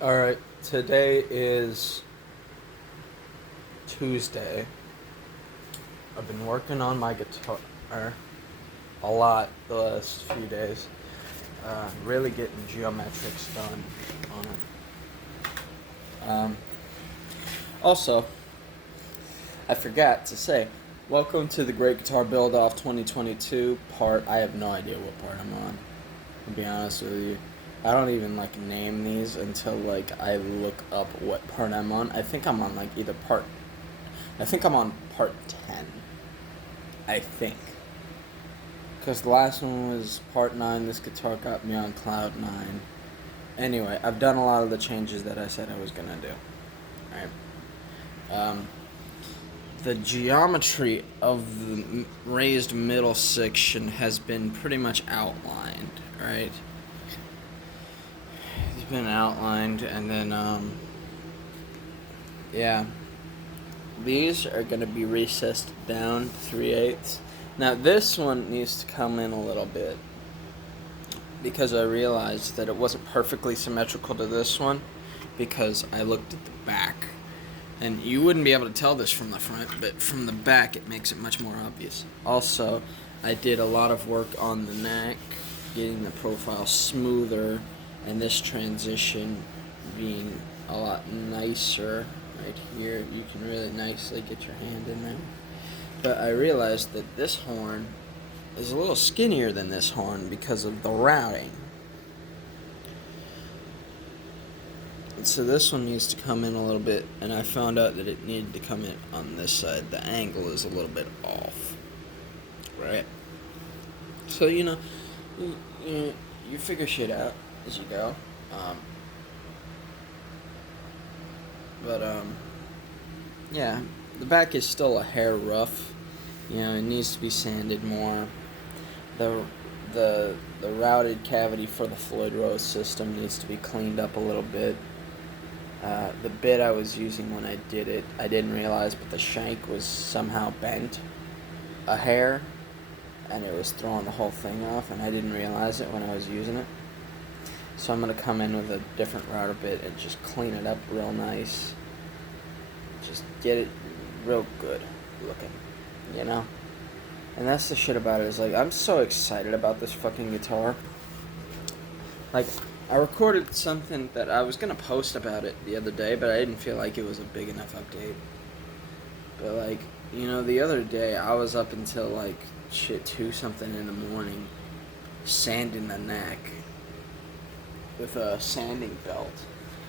Alright, today is Tuesday. I've been working on my guitar a lot the last few days. Really getting geometrics done on it. Also, I forgot to say, welcome to the Great Guitar Build Off 2022 part. I have no idea what part I'm on, to be honest with you. I don't even name these until I look up what part I'm on. I think I'm on part 10. I think. Because the last one was part 9. This guitar got me on cloud 9. Anyway, I've done a lot of the changes that I said I was going to do. Alright. The geometry of the raised middle section has been pretty much outlined, right? It's been outlined, and then, yeah. These are going to be recessed down 3/8. Now, this one needs to come in a little bit, because I realized that it wasn't perfectly symmetrical to this one, because I looked at the back. And you wouldn't be able to tell this from the front, but from the back it makes it much more obvious. Also, I did a lot of work on the neck, getting the profile smoother, and this transition being a lot nicer. Right here, you can really nicely get your hand in there. But I realized that this horn is a little skinnier than this horn because of the routing. So this one needs to come in a little bit, and I found out that it needed to come in on this side. The angle is a little bit off, right? So, you figure shit out as you go. Yeah, the back is still a hair rough. It needs to be sanded more. The routed cavity for the Floyd Rose system needs to be cleaned up a little bit. The bit I was using when I did it, I didn't realize, but the shank was somehow bent a hair, and it was throwing the whole thing off, and I didn't realize it when I was using it. So I'm going to come in with a different router bit and just clean it up real nice. Just get it real good looking, And that's the shit about it, is I'm so excited about this fucking guitar. I recorded something that I was going to post about it the other day, but I didn't feel like it was a big enough update. But, the other day, I was up until, 2-something in the morning, sanding the neck with a sanding belt.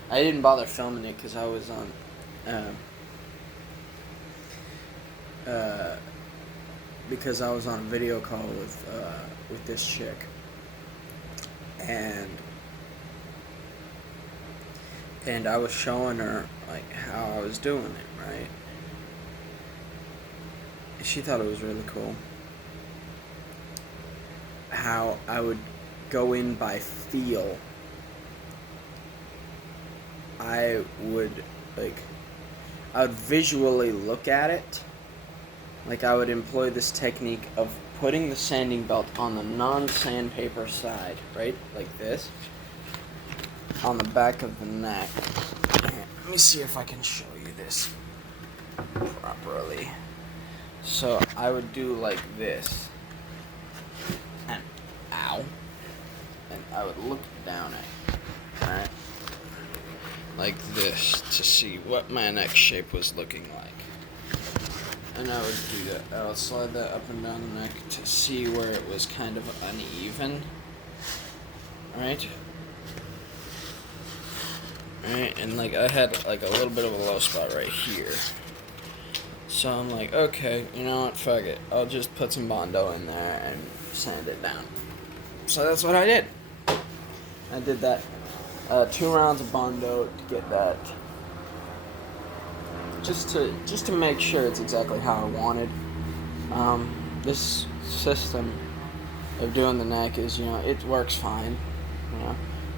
I didn't bother filming it because I was on, because I was on a video call with this chick. And I was showing her, how I was doing it, right? She thought it was really cool. How I would go in by feel. I would visually look at it. I would employ this technique of putting the sanding belt on the non-sandpaper side, right? Like this. On the back of the neck. Let me see if I can show you this properly. So I would do like this, and ow, and I would look down at it, right, like this, to see what my neck shape was looking like. And I would do that. I would slide that up and down the neck to see where it was kind of uneven, right? Right, and I had a little bit of a low spot right here. So I'm okay, you know what, fuck it. I'll just put some Bondo in there and sand it down. So that's what I did. I did that. 2 rounds of Bondo to get that. Just to make sure it's exactly how I wanted. This system of doing the neck is, it works fine.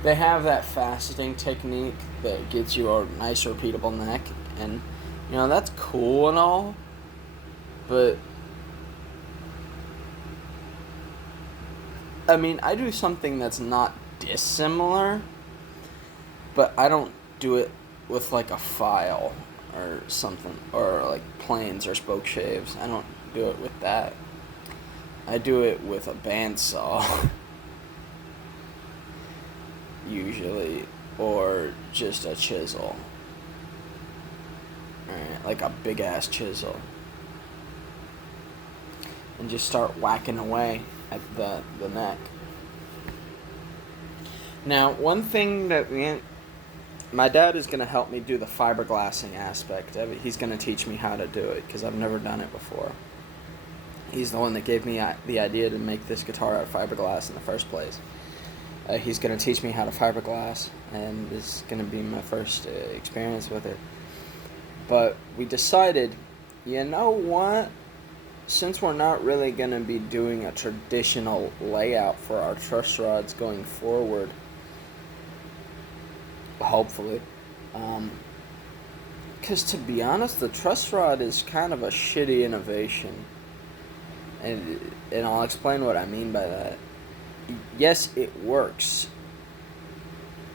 They have that faceting technique that gets you a nice repeatable neck, and that's cool and all, but I do something that's not dissimilar, but I don't do it with like a file or something, or like planes or spoke shaves. I don't do it with that. I do it with a bandsaw usually, or just a chisel. Alright, like a big ass chisel. And just start whacking away at the neck. Now, one thing that my dad is going to help me do the fiberglassing aspect of it. He's going to teach me how to do it, because I've never done it before. He's the one that gave me the idea to make this guitar out of fiberglass in the first place. He's going to teach me how to fiberglass, and it's going to be my first experience with it. But we decided, you know what? Since we're not really going to be doing a traditional layout for our truss rods going forward, hopefully, because to be honest, the truss rod is kind of a shitty innovation, and I'll explain what I mean by that. Yes, it works,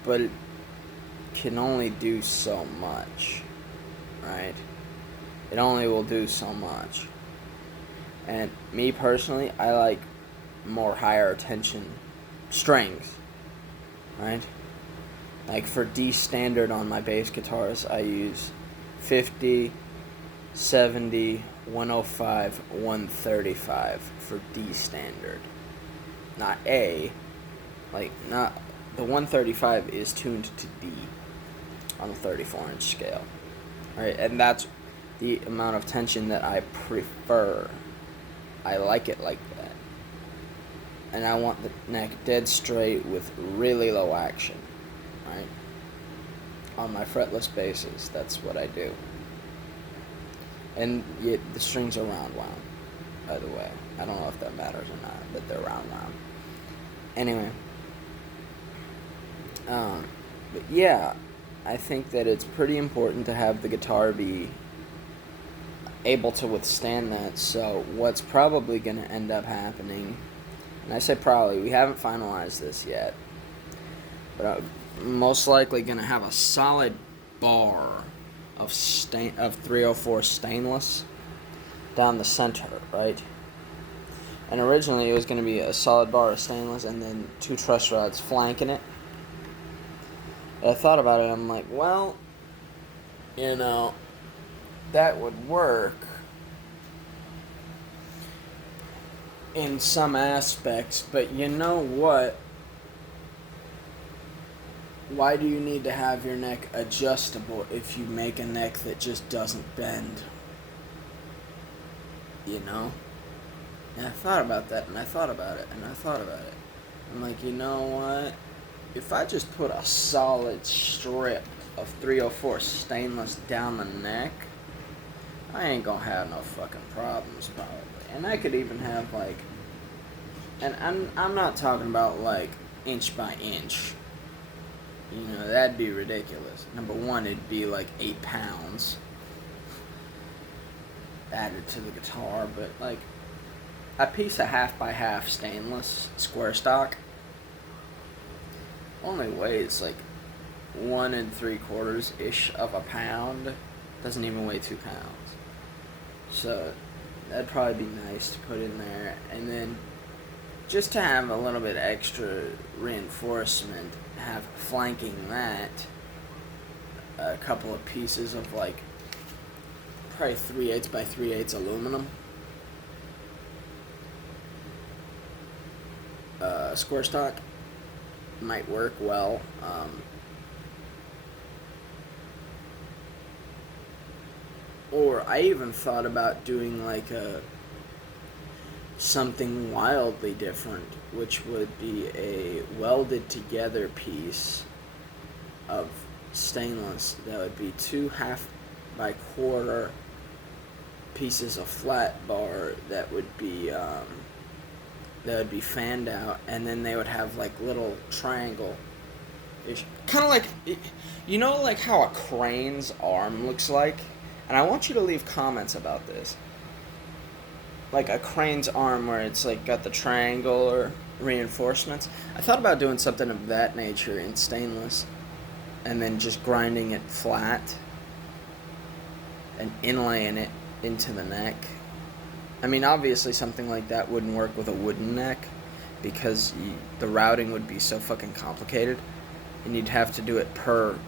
but it can only do so much, right? It only will do so much. And me personally, I like more higher tension strings, right? Like for D standard on my bass guitars, I use 50, 70, 105, 135 for D standard. Not A, like not, the 135 is tuned to D on a 34-inch scale, right? And that's the amount of tension that I prefer. I like it like that. And I want the neck dead straight with really low action, right? On my fretless basses, that's what I do. And the strings are round wound, by the way. I don't know if that matters or not, but they're round wound. Anyway. But yeah, I think that it's pretty important to have the guitar be able to withstand that. So what's probably going to end up happening, and I say probably, we haven't finalized this yet, but I'm most likely going to have a solid bar of 304 stainless down the center, right? And originally it was going to be a solid bar of stainless and then 2 truss rods flanking it. I thought about it, I'm like, well, you know, that would work in some aspects, but you know what? Why do you need to have your neck adjustable if you make a neck that just doesn't bend? You know? And I thought about that, and I thought about it, and I thought about it. I'm like, you know what? If I just put a solid strip of 304 stainless down the neck, I ain't gonna have no fucking problems probably. And I could even have like, and I'm not talking about like inch by inch. You know, that'd be ridiculous. Number one, it'd be like 8 pounds added to the guitar, but like a piece of 1/2 by 1/2 stainless square stock only weighs like 1 3/4 ish of a pound. Doesn't even weigh 2 pounds. So that'd probably be nice to put in there. And then just to have a little bit extra reinforcement, have flanking that a couple of pieces of like probably 3/8 by 3/8 aluminum. Square stock might work well. Or I even thought about doing like something wildly different, which would be a welded together piece of stainless that would be 2 1/2 by 1/4 pieces of flat bar that would be fanned out, and then they would have like little triangle ish, kind of like, you know, like how a crane's arm looks like. And I want you to leave comments about this. Like a crane's arm where it's like got the triangle or reinforcements. I thought about doing something of that nature in stainless. and then just grinding it flat and inlaying it into the neck. I mean, obviously something like that wouldn't work with a wooden neck because the routing would be so fucking complicated, and you'd have to do it per,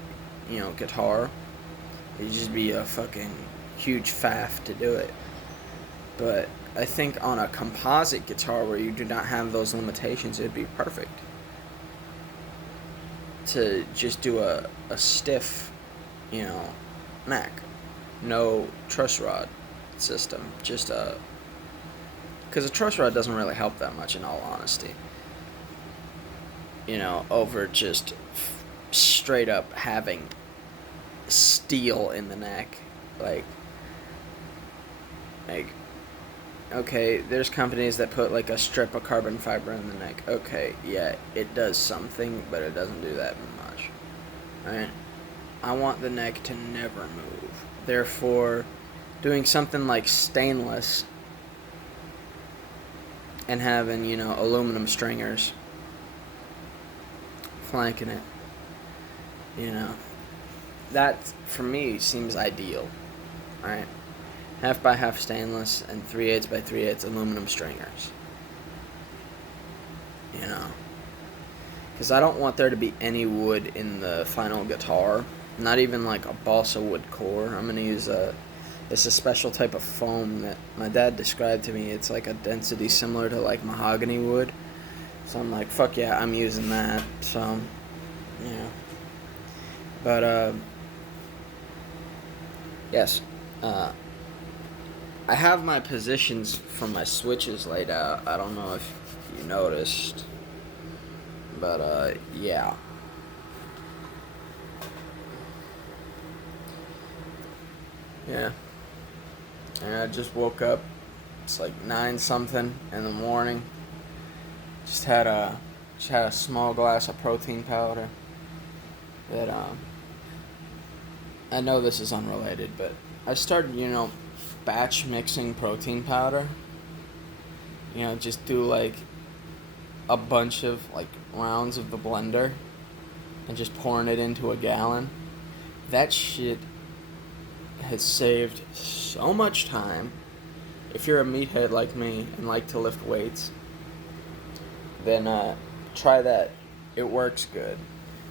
guitar. It'd just be a fucking huge faff to do it. But I think on a composite guitar where you do not have those limitations, it'd be perfect to just do a stiff, neck. No truss rod system. Just because a truss rod doesn't really help that much, in all honesty. Over just straight up having steel in the neck. Like, okay, there's companies that put like a strip of carbon fiber in the neck. Okay, yeah, it does something, but it doesn't do that much. Right? I want the neck to never move. Therefore, doing something like stainless and having, aluminum stringers flanking it, that for me seems ideal, right? 1/2 by 1/2 stainless and 3/8 by 3/8 aluminum stringers, because I don't want there to be any wood in the final guitar, not even like a balsa wood core. I'm gonna use it's a special type of foam that my dad described to me. It's like a density similar to like mahogany wood. So I'm like, fuck yeah, I'm using that. So, But, yes. I have my positions for my switches laid out. I don't know if you noticed. But, yeah. Yeah. And I just woke up. It's like 9 something in the morning. Just had a small glass of protein powder. That I know this is unrelated, but I started, batch mixing protein powder. Just do like a bunch of like rounds of the blender and just pouring it into a gallon. That shit has saved so much time. If you're a meathead like me and like to lift weights, then try that. It works good.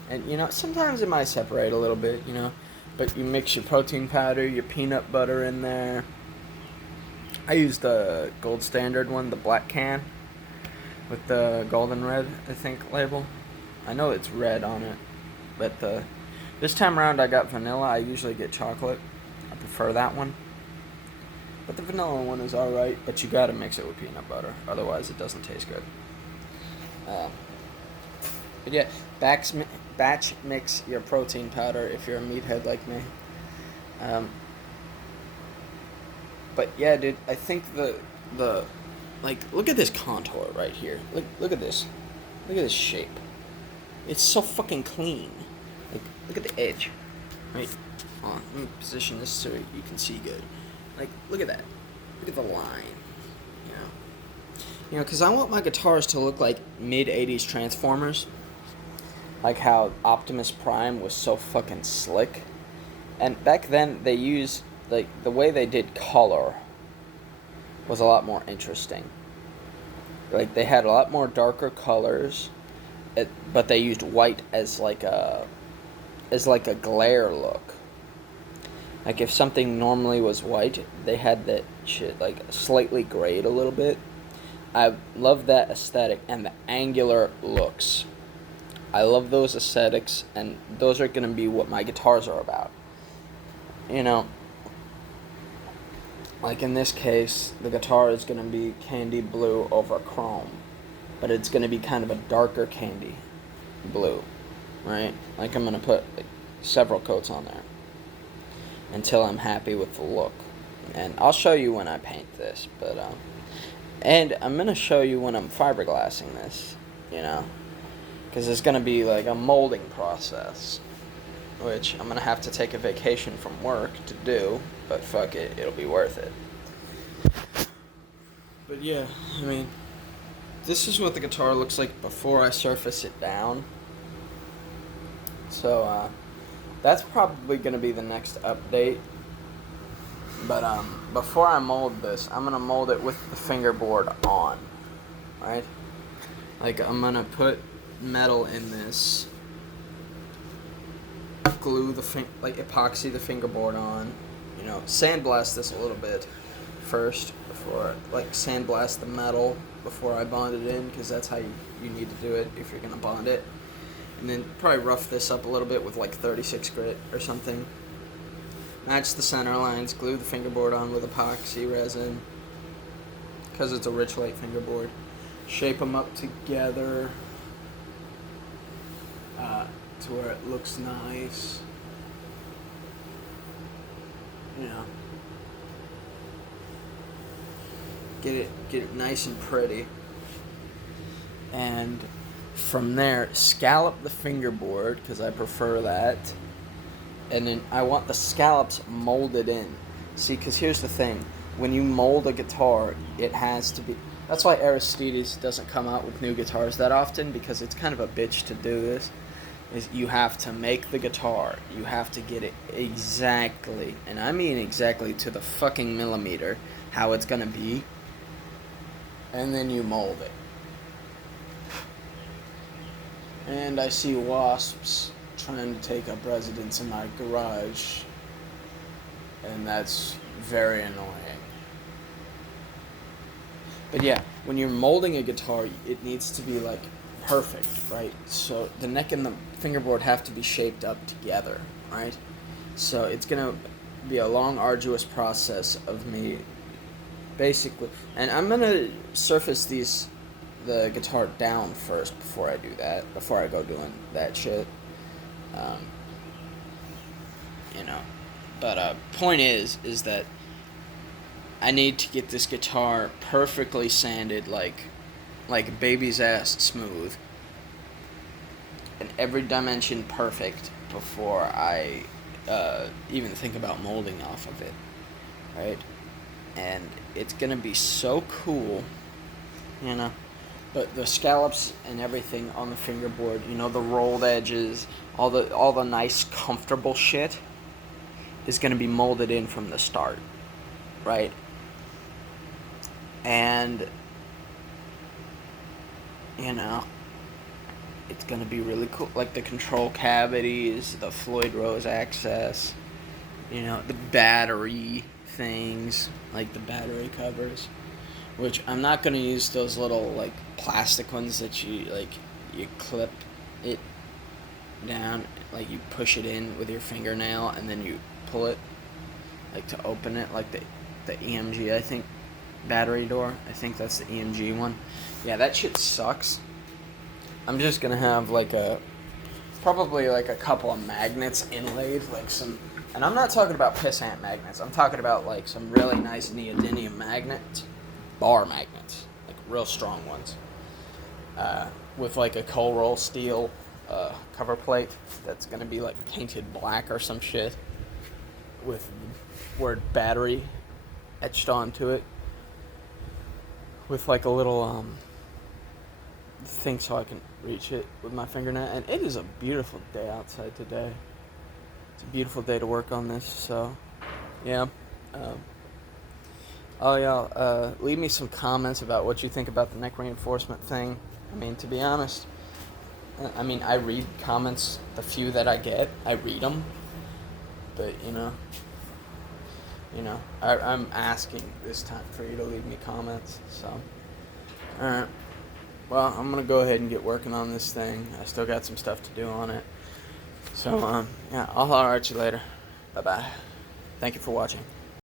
And, sometimes it might separate a little bit, but you mix your protein powder, your peanut butter in there. I use the gold standard one, the black can, with the golden red, I think, label. I know it's red on it, but this time around I got vanilla. I usually get chocolate. I prefer that one. But the vanilla one is alright, but you gotta mix it with peanut butter, otherwise it doesn't taste good. But yeah, batch mix your protein powder if you're a meathead like me. But yeah, dude, I think the look at this contour right here. Look at this. Look at this shape. It's so fucking clean. Like, look at the edge. Right? Let me position this so you can see good. Like, look at that. Look at the line. Because I want my guitars to look like mid-'80s Transformers. Like how Optimus Prime was so fucking slick. And back then, they used, like, the way they did color was a lot more interesting. Like, they had a lot more darker colors, but they used white as like a glare look. Like, if something normally was white, they had that shit, like, slightly grayed a little bit. I love that aesthetic and the angular looks. I love those aesthetics, and those are going to be what my guitars are about. Like in this case, the guitar is going to be candy blue over chrome, but it's going to be kind of a darker candy blue, right? Like, I'm going to put like several coats on there until I'm happy with the look. And I'll show you when I paint this, but and I'm going to show you when I'm fiberglassing this, because it's going to be like a molding process, which I'm going to have to take a vacation from work to do, but fuck it, it'll be worth it. But yeah, I mean, this is what the guitar looks like before I surface it down. So, that's probably going to be the next update. But before I mold this, I'm going to mold it with the fingerboard on, right? Like, I'm going to put metal in this, glue epoxy the fingerboard on, sandblast this a little bit first before, sandblast the metal before I bond it in, because that's how you need to do it if you're going to bond it. And then probably rough this up a little bit with 36 grit or something. Match the center lines, glue the fingerboard on with epoxy resin, because it's a Richlite fingerboard. Shape them up together to where it looks nice. Get it nice and pretty. And from there, scallop the fingerboard, because I prefer that. And then I want the scallops molded in. See, because here's the thing. When you mold a guitar, it has to be... That's why Aristides doesn't come out with new guitars that often, because it's kind of a bitch to do this. Is you have to make the guitar. You have to get it exactly, and I mean exactly to the fucking millimeter, how it's going to be. And then you mold it. And I see wasps trying to take up residence in my garage, and that's very annoying. But yeah, when you're molding a guitar, it needs to be perfect, right? So the neck and the fingerboard have to be shaped up together, right? So it's gonna be a long, arduous process of me basically, and I'm gonna surface the guitar down first before I do that, before I go doing that shit. But point is that I need to get this guitar perfectly sanded, like baby's ass smooth, and every dimension perfect before I even think about molding off of it, right? And it's gonna be so cool, But the scallops and everything on the fingerboard, the rolled edges, all the nice, comfortable shit, is gonna be molded in from the start, right? And it's gonna be really cool. Like the control cavities, the Floyd Rose access, the battery things, like the battery covers, which I'm not gonna use those little plastic ones that you clip it down, you push it in with your fingernail and then you pull it to open it, the EMG, I think, battery door. I think that's the EMG one. Yeah, that shit sucks. I'm just gonna have probably a couple of magnets inlaid, and I'm not talking about pissant magnets. I'm talking about some really nice neodymium magnets, bar magnets, real strong ones, with a coal roll steel cover plate that's gonna be painted black or some shit, with the word battery etched onto it, with a little thing so I can reach it with my fingernail. And it is a beautiful day outside today. It's a beautiful day to work on this, so yeah. Leave me some comments about what you think about the neck reinforcement thing. To be honest, I read comments, the few that I get, I read them, but I'm asking this time for you to leave me comments, so alright. Well, I'm gonna go ahead and get working on this thing. I still got some stuff to do on it. So, I'll holler at you later. Bye-bye. Thank you for watching.